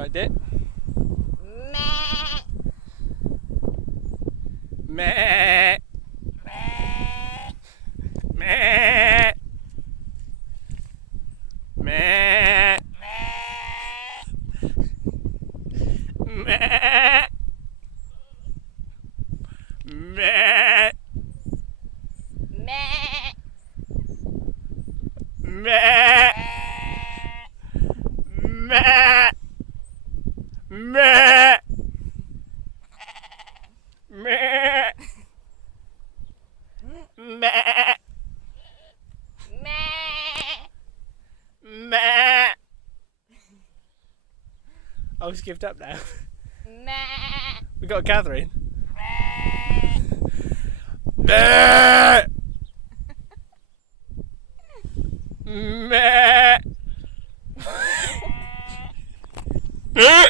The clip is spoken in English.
Right there. Meh. Meh. Meh. Meh. Meh. Meh. Meh. Meh. Meh. Meh. Meh. Meh. Meh. Meh. I'll just give up now. Meh. We got a gathering. Meh. Meh. Meh.